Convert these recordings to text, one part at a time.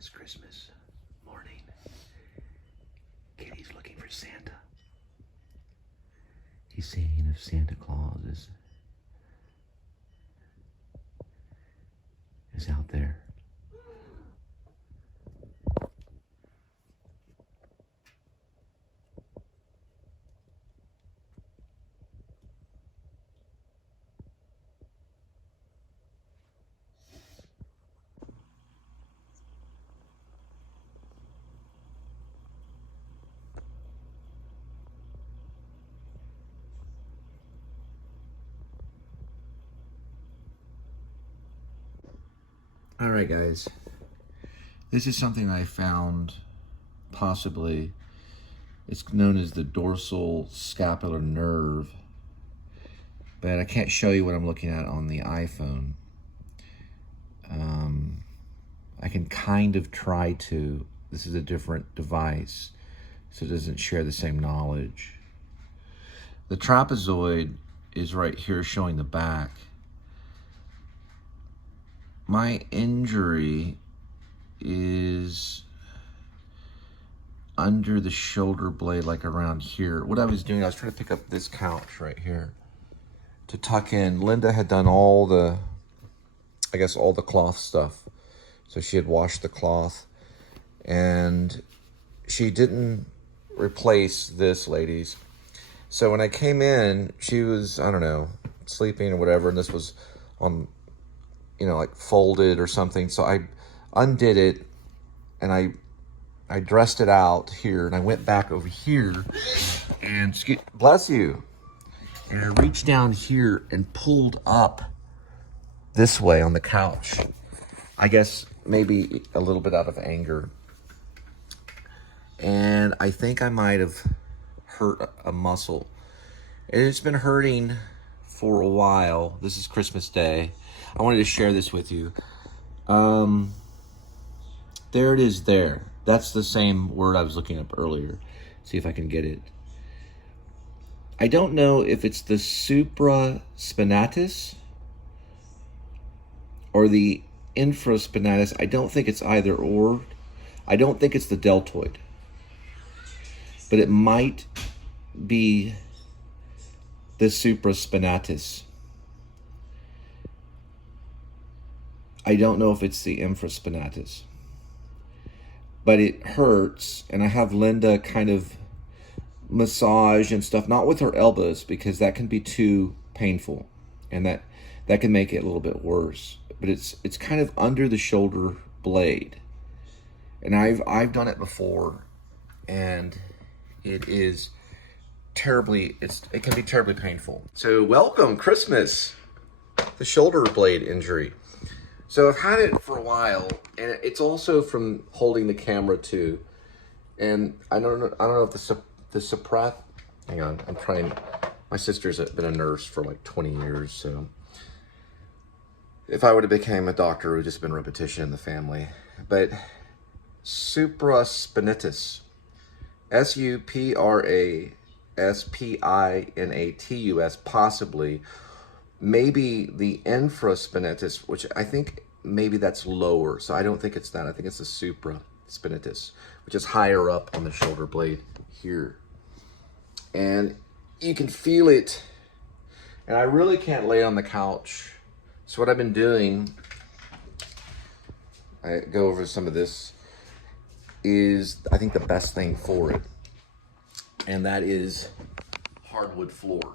this Christmas morning, Kitty's looking for Santa. He's seeing if Santa Claus is out there. All right, guys. This is something I found possibly. It's known as the dorsal scapular nerve, but I can't show you what I'm looking at on the iPhone. I can kind of try to. This is a different device, so it doesn't share the same knowledge. The trapezoid is right here showing the back. My injury is under the shoulder blade, like around here. What I was doing, I was trying to pick up this couch right here to tuck in. Linda had done all the, I guess, all the cloth stuff. So she had washed the cloth, and she didn't replace this, ladies. So when I came in, she was, I don't know, sleeping or whatever, and this was on, you know, like folded or something. So I undid it, and I dressed it out here, and I went back over here, and bless you, and I reached down here and pulled up this way on the couch. I guess maybe a little bit out of anger. And I think I might have hurt a muscle. It's been hurting for a while. This is Christmas Day. I wanted to share this with you. There it is there. That's the same word I was looking up earlier. See if I can get it. I don't know if it's the supraspinatus or the infraspinatus. I don't think it's either or. I don't think it's the deltoid. But it might be the supraspinatus. I don't know if it's the infraspinatus. But it hurts, and I have Linda kind of massage and stuff, not with her elbows, because that can be too painful, and that can make it a little bit worse. But it's kind of under the shoulder blade, and I've done it before, and it is terribly, it can be terribly painful. So welcome Christmas, the shoulder blade injury. So I've had it for a while, and it's also from holding the camera too. And I don't know if the suppress. Hang on, I'm trying. My sister's been a nurse for like 20 years, so if I would have became a doctor, it would just been repetition in the family. But supraspinatus, supraspinatus, possibly. Maybe the infraspinatus, which I think maybe that's lower. So I don't think it's that. I think it's the supraspinatus, which is higher up on the shoulder blade here. And you can feel it. And I really can't lay on the couch. So what I've been doing, I go over some of this, is I think the best thing for it. And that is hardwood floor.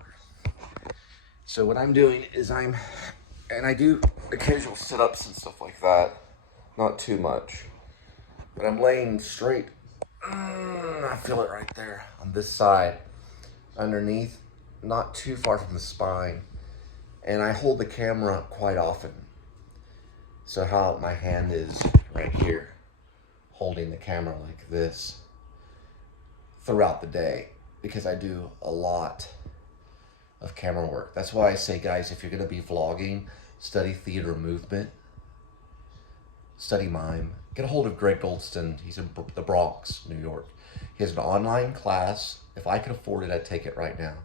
So what I'm doing is and I do occasional sit-ups and stuff like that, not too much, but I'm laying straight. I feel it right there on this side, underneath, not too far from the spine, and I hold the camera quite often. So how my hand is right here, holding the camera like this throughout the day, because I do a lot of camera work. That's why I say, guys, if you're going to be vlogging, study theater movement, study mime. Get a hold of Greg Goldston. He's in the Bronx, New York. He has an online class. If I could afford it, I'd take it right now.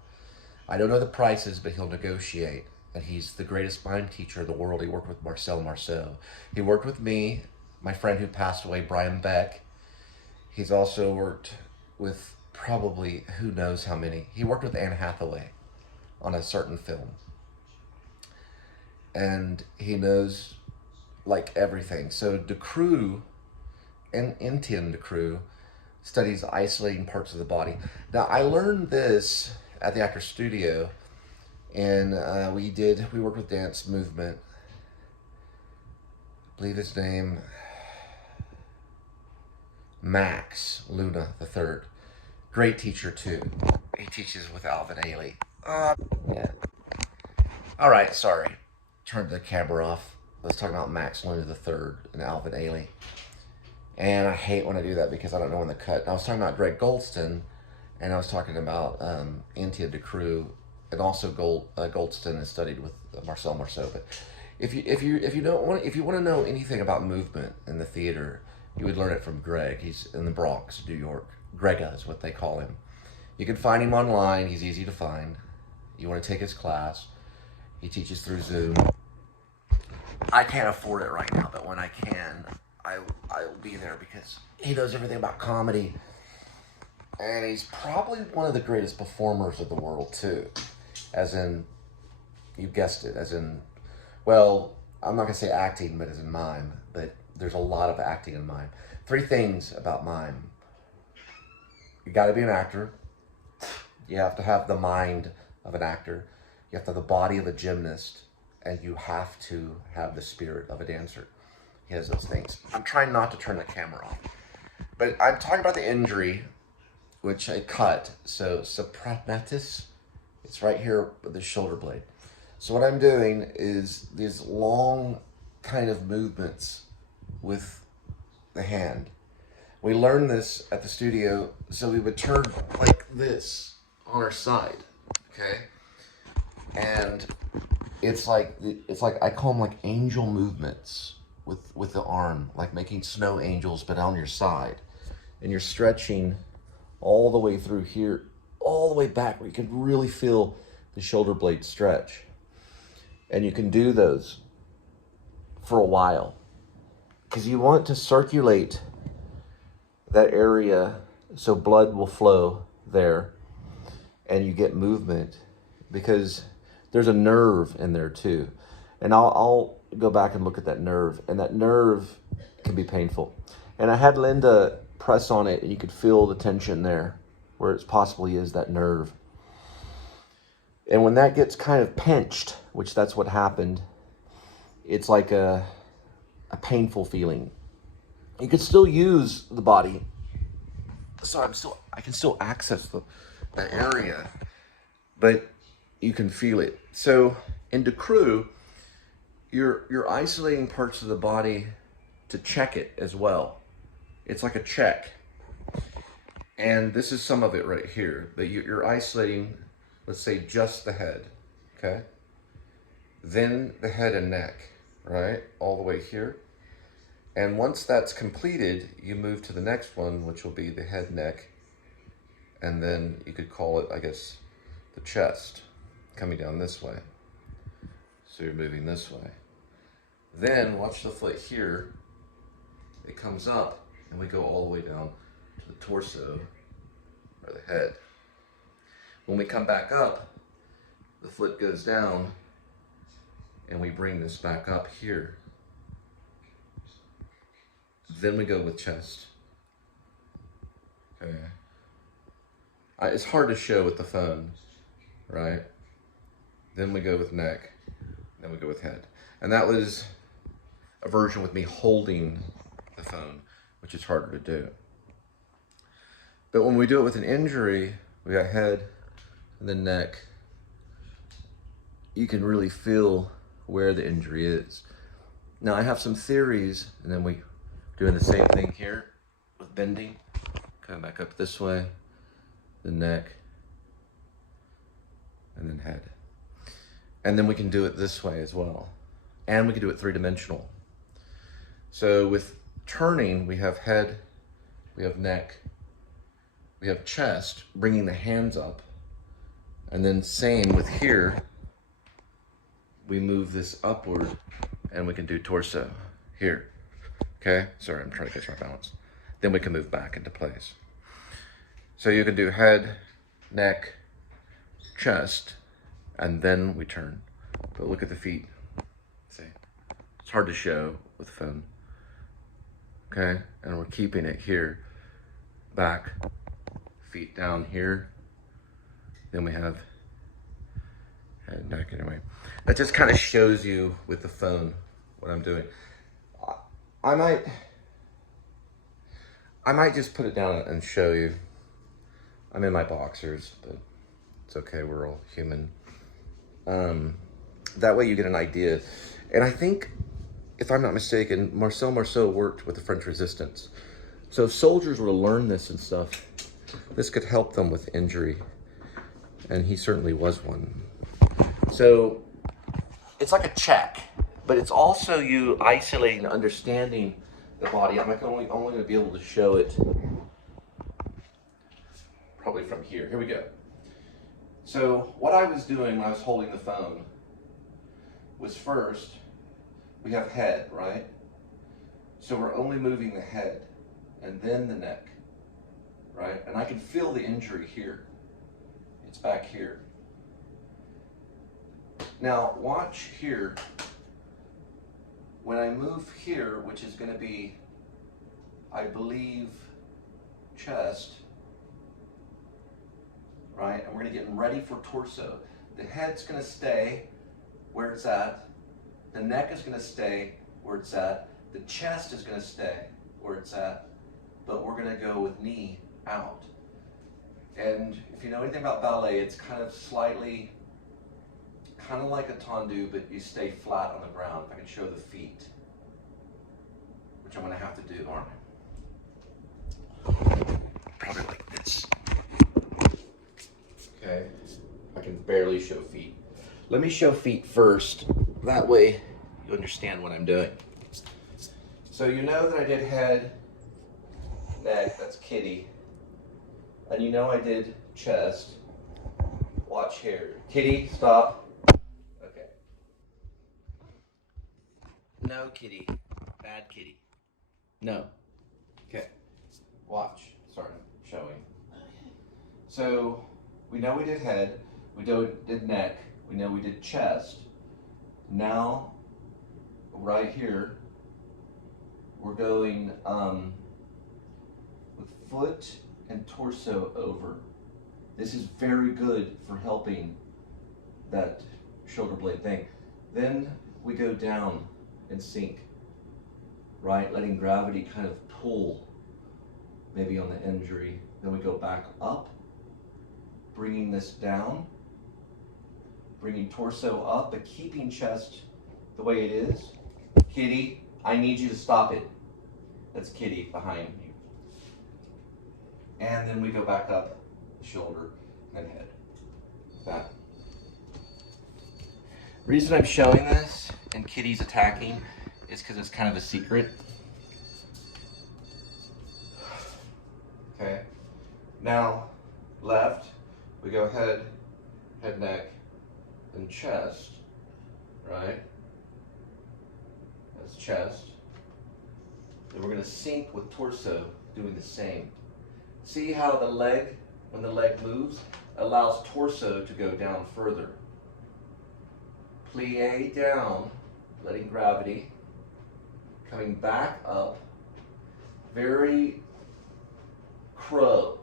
I don't know the prices, but he'll negotiate. And he's the greatest mime teacher in the world. He worked with Marcel Marceau. He worked with me my friend who passed away, Brian Beck. He's also worked with probably who knows how many. He worked with Anne Hathaway on a certain film. And he knows like everything. So Decroux, and Etienne Decroux, studies isolating parts of the body. Now I learned this at the Actors Studio, and we worked with dance movement. I believe his name, Max Luna III. Great teacher too. He teaches with Alvin Ailey. Yeah. All right, sorry. Turned the camera off. I was talking about Max Luna III and Alvin Ailey. And I hate when I do that because I don't know when to cut. I was talking about Greg Goldston, and I was talking about Etienne Decroux, and also Goldston has studied with Marcel Marceau. But if you want to know anything about movement in the theater, you would learn it from Greg. He's in the Bronx, New York. Grega is what they call him. You can find him online. He's easy to find. You want to take his class. He teaches through Zoom. I can't afford it right now, but when I can, I'll be there because he knows everything about comedy. And he's probably one of the greatest performers of the world too. As in, you guessed it, as in, well, I'm not gonna say acting, but as in mime, but there's a lot of acting in mime. 3 things about mime. You gotta be an actor. You have to have the mind of an actor. You have to have the body of a gymnast, and you have to have the spirit of a dancer. He has those things. I'm trying not to turn the camera off, but I'm talking about the injury, which I cut. So Cassavetes, it's right here with the shoulder blade. So what I'm doing is these long kind of movements with the hand. We learned this at the studio, so we would turn like this on our side, okay? And it's like I call them like angel movements with the arm, like making snow angels, but on your side. And you're stretching all the way through here, all the way back where you can really feel the shoulder blade stretch. And you can do those for a while because you want to circulate that area so blood will flow there and you get movement, because there's a nerve in there too. And I'll go back and look at that nerve, and that nerve can be painful. And I had Linda press on it, and you could feel the tension there where it possibly is that nerve. And when that gets kind of pinched, which that's what happened, it's like a painful feeling. You can still use the body, so I can still access the area, but you can feel it. So in Decroux, you're isolating parts of the body to check it as well. It's like a check. And this is some of it right here, that you're isolating, let's say, just the head, okay? Then the head and neck, right? All the way here. And once that's completed, you move to the next one, which will be the head, neck, and then you could call it, I guess, the chest, coming down this way. So you're moving this way. Then watch the foot here. It comes up, and we go all the way down to the torso, or the head. When we come back up, the foot goes down, and we bring this back up here. Then we go with chest. Okay. It's hard to show with the phone, right? Then we go with neck, then we go with head. And that was a version with me holding the phone, which is harder to do. But when we do it with an injury, we got head and then neck. You can really feel where the injury is. Now I have some theories, and then we doing the same thing here with bending. Coming back up this way, the neck, and then head. And then we can do it this way as well. And we can do it 3-dimensional. So with turning, we have head, we have neck, we have chest, bringing the hands up. And then same with here, we move this upward, and we can do torso here. Okay, sorry, I'm trying to catch my balance. Then we can move back into place. So you can do head, neck, chest, and then we turn. But look at the feet. See, it's hard to show with the phone. Okay, and we're keeping it here. Back, feet down here. Then we have head, neck, anyway. That just kind of shows you with the phone what I'm doing. I might just put it down and show you. I'm in my boxers, but it's okay, we're all human. That way you get an idea. And I think, if I'm not mistaken, Marcel Marceau worked with the French Resistance. So if soldiers were to learn this and stuff, this could help them with injury. And he certainly was one. So it's like a check, but it's also you isolating, understanding the body. I'm only going to be able to show it probably from here. Here we go. So what I was doing when I was holding the phone was, first, we have head, right? So we're only moving the head and then the neck, right? And I can feel the injury here. It's back here. Now watch here. When I move here, which is going to be, I believe, chest, right? And we're going to get ready for torso. The head's going to stay where it's at. The neck is going to stay where it's at. The chest is going to stay where it's at. But we're going to go with knee out. And if you know anything about ballet, it's kind of slightly, kind of like a tendu, but you stay flat on the ground. If I can show the feet, which I'm going to have to do, aren't I? Probably like this. Okay, I can barely show feet. Let me show feet first. That way you understand what I'm doing. So you know that I did head, neck, that's kitty. And you know I did chest. Watch here. Kitty, stop. Okay. No, kitty. Bad kitty. No. Okay. Watch. Sorry, showing. So we know we did head. We did neck. We know we did chest. Now, right here, we're going with foot and torso over. This is very good for helping that shoulder blade thing. Then we go down and sink, right? Letting gravity kind of pull maybe on the injury. Then we go back up, bringing this down, bringing torso up, but keeping chest the way it is. Kitty, I need you to stop it. That's Kitty behind you. And then we go back up, shoulder, and head. That. Reason I'm showing this and Kitty's attacking is because it's kind of a secret. Okay. Now, left, we go head, neck, and chest, right? That's chest. Then we're going to sink with torso, doing the same. See how the leg, when the leg moves, allows torso to go down further. Plie down, letting gravity, coming back up, very crow,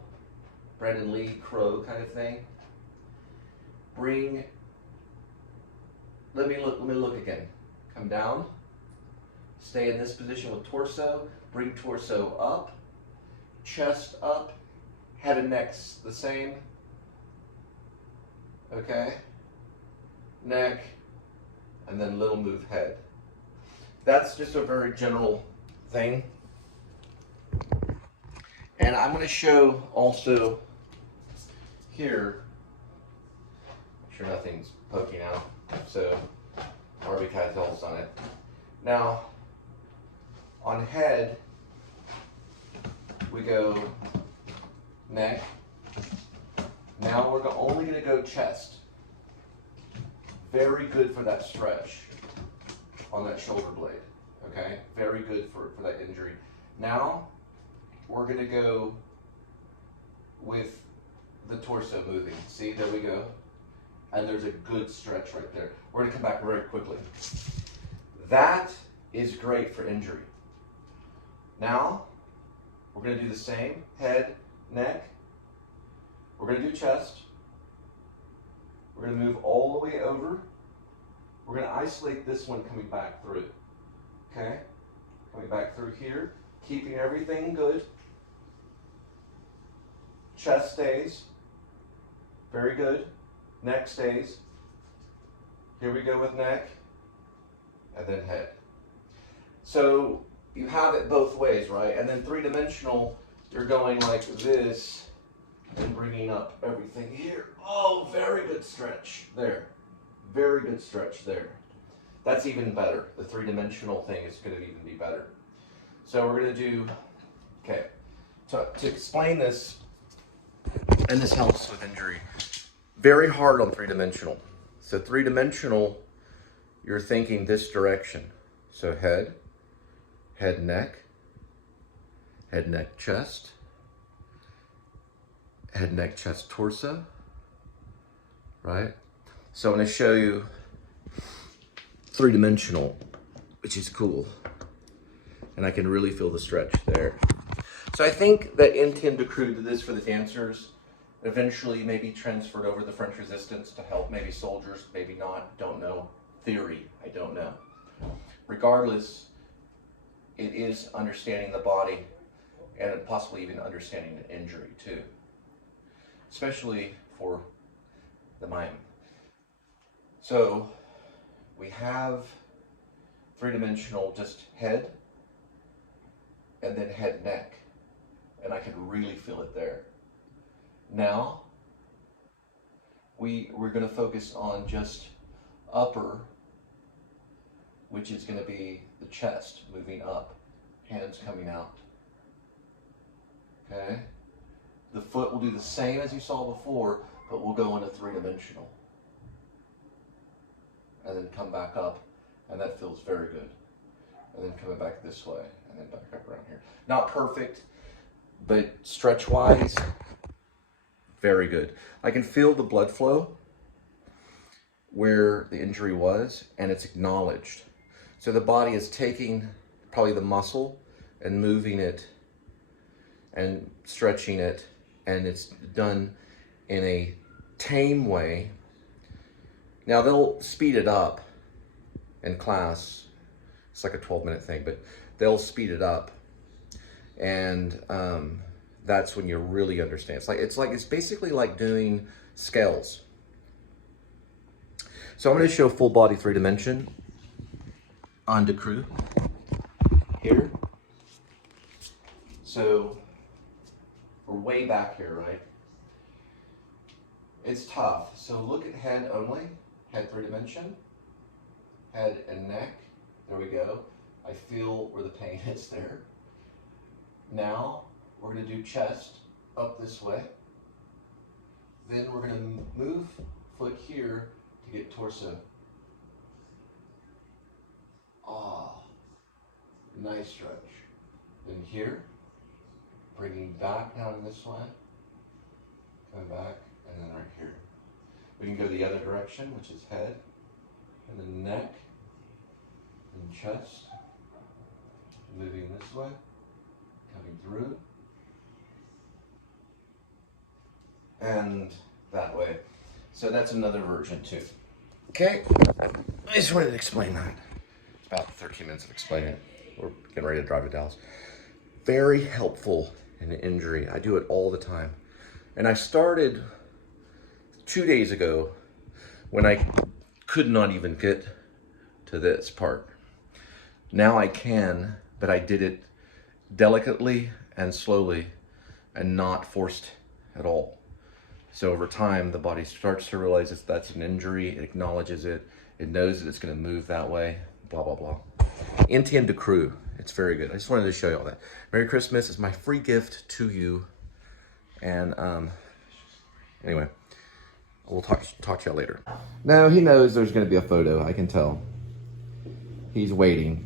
Brandon Lee crow kind of thing. Let me look again. Come down, stay in this position with torso, bring torso up, chest up, head and neck's the same. Okay? Neck, and then little move head. That's just a very general thing. And I'm going to show also here, make sure nothing's poking out, so Harvey Keitel's on it. Now, on head, we go neck. Now we're only going to go chest. Very good for that stretch on that shoulder blade. Okay, very good for that injury. Now, we're gonna go with the torso moving. See, there we go. And there's a good stretch right there. We're gonna come back very quickly. That is great for injury. Now, we're gonna do the same, head, neck. We're gonna do chest. We're gonna move all the way over. We're gonna isolate this one coming back through, okay? Coming back through here, keeping everything good. Chest stays, very good. Neck stays. Here we go with neck, and then head. So you have it both ways, right? And then three-dimensional, you're going like this and bringing up everything here. Oh, very good stretch there. Very good stretch there. That's even better. The three-dimensional thing is going to even be better. So we're going to do, okay, to explain this, and this helps with injury, very hard on three-dimensional. So three-dimensional, you're thinking this direction. So head, neck, chest, head, neck, chest, torso, right? So I'm going to show you three-dimensional, which is cool. And I can really feel the stretch there. So I think that Etienne Decroux did this for the dancers. Eventually maybe transferred over the French Resistance to help maybe soldiers, maybe not, don't know. Theory, I don't know. Regardless, it is understanding the body and possibly even understanding the injury too. Especially for the mime. So we have three-dimensional, just head, and then head, neck. And I can really feel it there. Now, we're going to focus on just upper, which is going to be the chest moving up, hands coming out. Okay? The foot will do the same as you saw before, but we'll go into three-dimensional. And then come back up, and that feels very good. And then coming back this way, and then back up around here. Not perfect, but stretch-wise, very good. I can feel the blood flow where the injury was, and it's acknowledged. So the body is taking probably the muscle and moving it and stretching it, and it's done in a tame way. Now they'll speed it up in class. It's like a 12-minute thing, but they'll speed it up, and that's when you really understand. It's basically like doing scales. So I'm going to show full body three dimension on Decroux here. So we're way back here, right? It's tough. So look at head only, head three dimension, head and neck. There we go. I feel where the pain is there. Now we're going to do chest up this way. Then we're going to move foot here to get torso. Ah, nice stretch. Then here, bringing back down this way, come back, and then right here. We can go the other direction, which is head, and then neck, and chest, moving this way, coming through, and that way. So that's another version too. Okay, I just wanted to explain that. It's about 13 minutes of explaining it. We're getting ready to drive to Dallas. Very helpful in injury. I do it all the time. And I started 2 days ago when I could not even get to this part. Now I can, but I did it delicately and slowly and not forced at all. So over time, the body starts to realize that's an injury, it acknowledges it, it knows that it's gonna move that way, blah, blah, blah. Etienne Decroux, it's very good. I just wanted to show you all that. Merry Christmas, it's my free gift to you. And anyway, we'll talk to you later. No, he knows there's gonna be a photo, I can tell. He's waiting.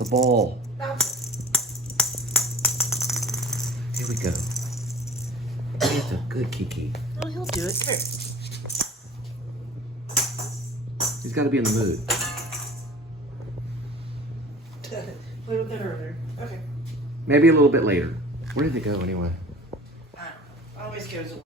the ball. Bounce Here we go. It's a good Kiki. it. Oh, he'll do it. Here. He's got to be in the mood. Play with it earlier. Okay. Maybe a little bit later. Where did it go anyway? Always goes.